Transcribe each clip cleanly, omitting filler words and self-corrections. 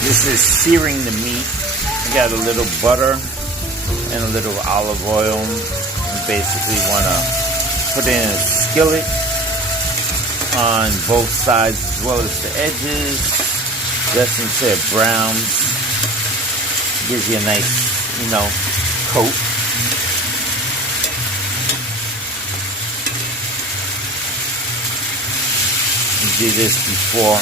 This is searing the meat. I got a little butter and a little olive oil. And basically want to put it in a skillet on both sides as well as the edges. Just until it browns. Gives you a nice, coat. You do this before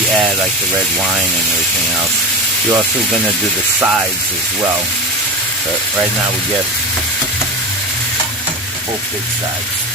you add like the red wine and everything else. You're also going to do the sides as well. But right now we get both big sides.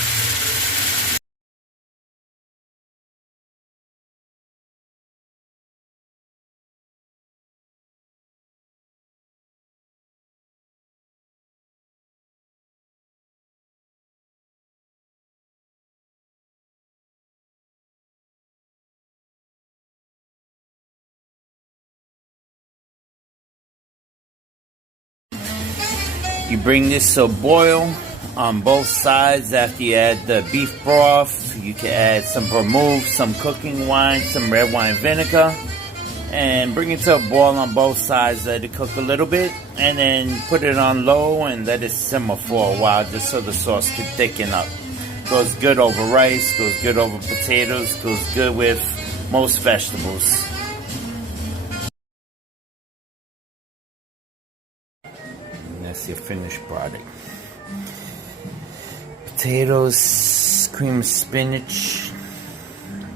You bring this to a boil on both sides. After you add the beef broth, you can add some vermouth, some cooking wine, some red wine vinegar, and bring it to a boil on both sides. Let it cook a little bit, and then put it on low and let it simmer for a while just so the sauce can thicken up. Goes good over rice, goes good over potatoes, goes good with most vegetables. That's your finished product. Potatoes, cream of spinach,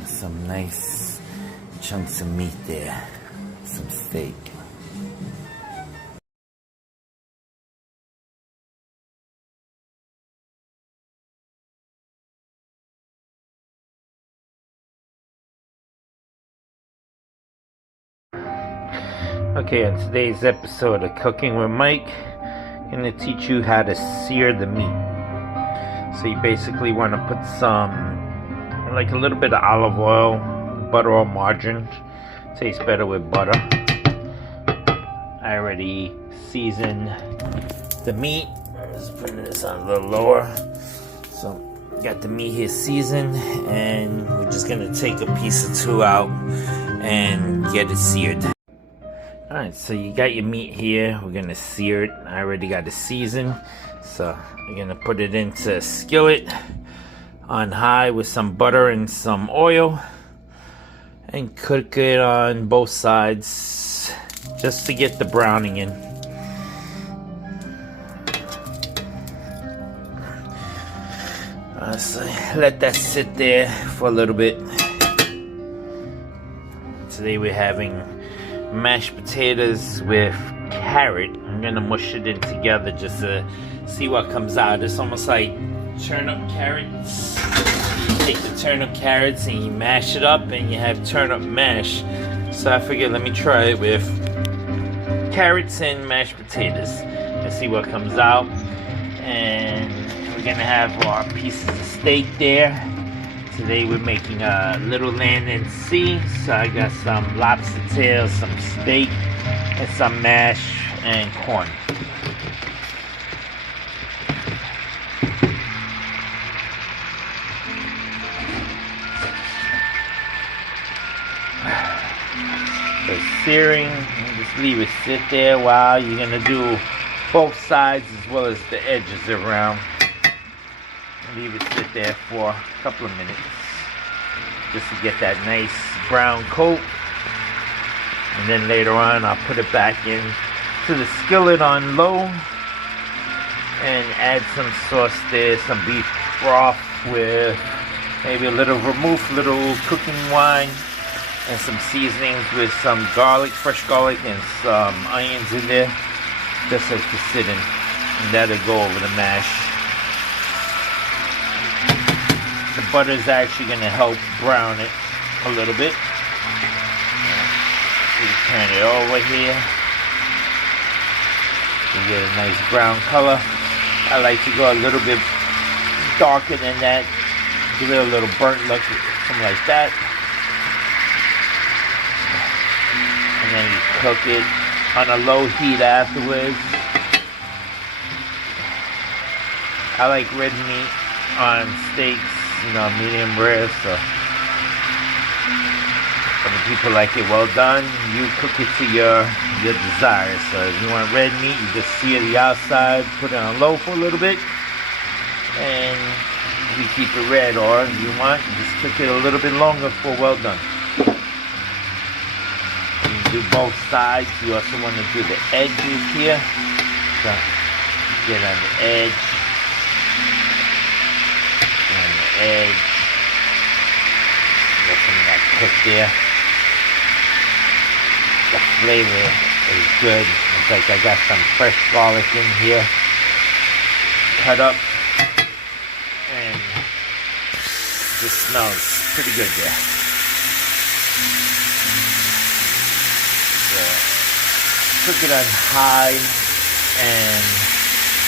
some nice chunks of meat there, some steak. Okay, on today's episode of Cooking with Mike, I'm going to teach you how to sear the meat. So you basically want to put some, like a little bit of olive oil, butter or margarine. Tastes better with butter. I already seasoned the meat. Just putting this on a little lower. So got the meat here seasoned, and we're just going to take a piece or two out and get it seared. Alright, so you got your meat here. We're gonna sear it. I already got it seasoned. So we're gonna put it into a skillet on high with some butter and some oil and cook it on both sides just to get the browning in. So let that sit there for a little bit. Today we're having mashed potatoes with carrot. I'm gonna mush it in together just to see what comes out. It's almost like turnip carrots. You take the turnip carrots and you mash it up and you have turnip mash. So I figured let me try it with carrots and mashed potatoes and see what comes out. And we're gonna have our pieces of steak there. Today we're making a little land and sea, so I got some lobster tails, some steak, and some mash and corn. So searing, just leave it sit there a while. You're gonna do both sides as well as the edges around. Leave it sit there for a couple of minutes just to get that nice brown coat, and then later on I'll put it back in to the skillet on low and add some sauce there, some beef broth with maybe a little vermouth, little cooking wine, and some seasonings with some garlic, fresh garlic, and some onions in there just so it can sit in, and that'll go over the mash. The butter is actually going to help brown it a little bit. You turn it over here. You get a nice brown color. I like to go a little bit darker than that. Give it a little burnt look, something like that. And then you cook it on a low heat afterwards. I like red meat on steaks, medium rare, so Other people like it well done. You cook it to your desire. So if you want red meat, you just sear the outside, put it on low for a little bit, and you keep it red. Or if you want, you just cook it a little bit longer for well done. You do both sides. You also want to do the edges here. So get on the edge. On the edge. Get some of that cook there. The flavor is good. It's like I got some fresh garlic in here, cut up, and it just smells pretty good there. So, cook it on high, and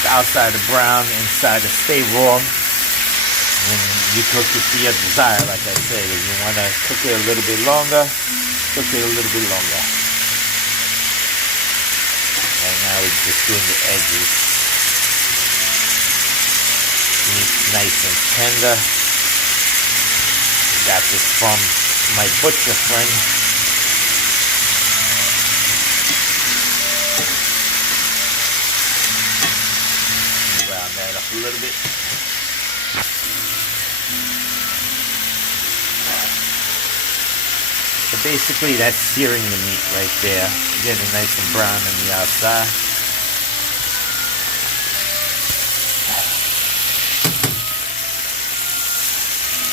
the outside is brown, inside is stay raw. And you cook it to your desire, like I said. If you want to cook it a little bit longer, cook it a little bit longer. Right now we're just doing the edges. Meat's nice and tender. Got this from my butcher friend. Brown that up a little bit. So basically that's searing the meat right there. Getting it nice and brown on the outside.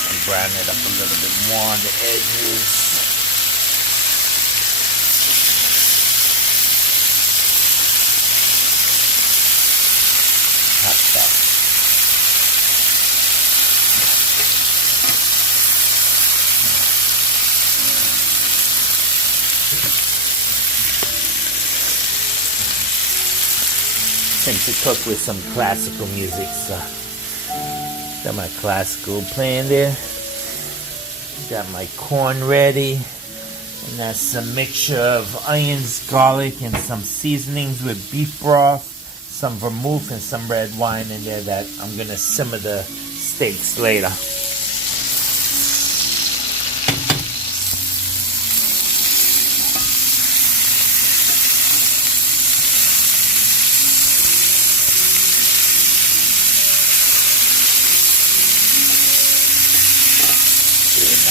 And brown it up a little bit more on the edges. Hot stuff. To cook with some classical music, so got my classical playing there. Got my corn ready, and that's a mixture of onions, garlic, and some seasonings with beef broth, some vermouth, and some red wine in there that I'm gonna simmer the steaks later.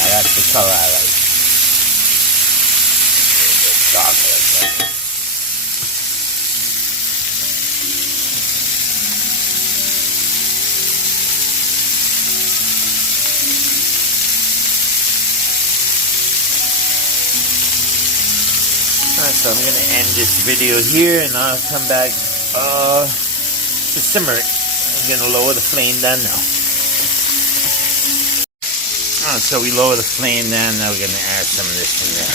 That's the color I like. Dark like that. Alright, so I'm going to end this video here, and I'll come back to simmer it. I'm going to lower the flame down now. So we lower the flame down. Now we're going to add some of this in there.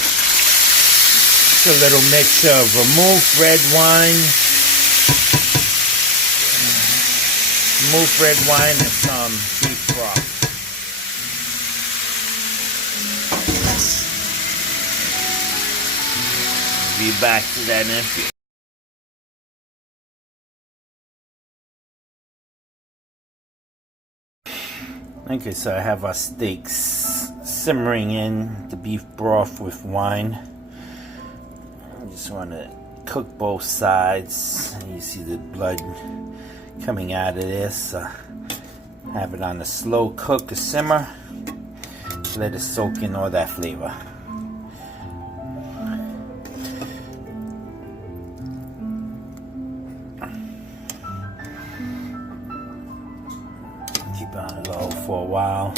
It's a little mixture of vermouth, red wine, and some beef broth. Be back to that in a few. Okay, so I have our steaks simmering in the beef broth with wine. I just want to cook both sides. You see the blood coming out of this. Have it on a slow cook, a simmer. Let it soak in all that flavor. Keep on low for a while.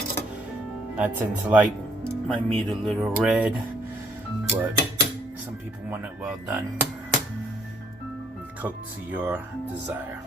I tend to like my meat a little red, but some people want it well done. Cook to your desire.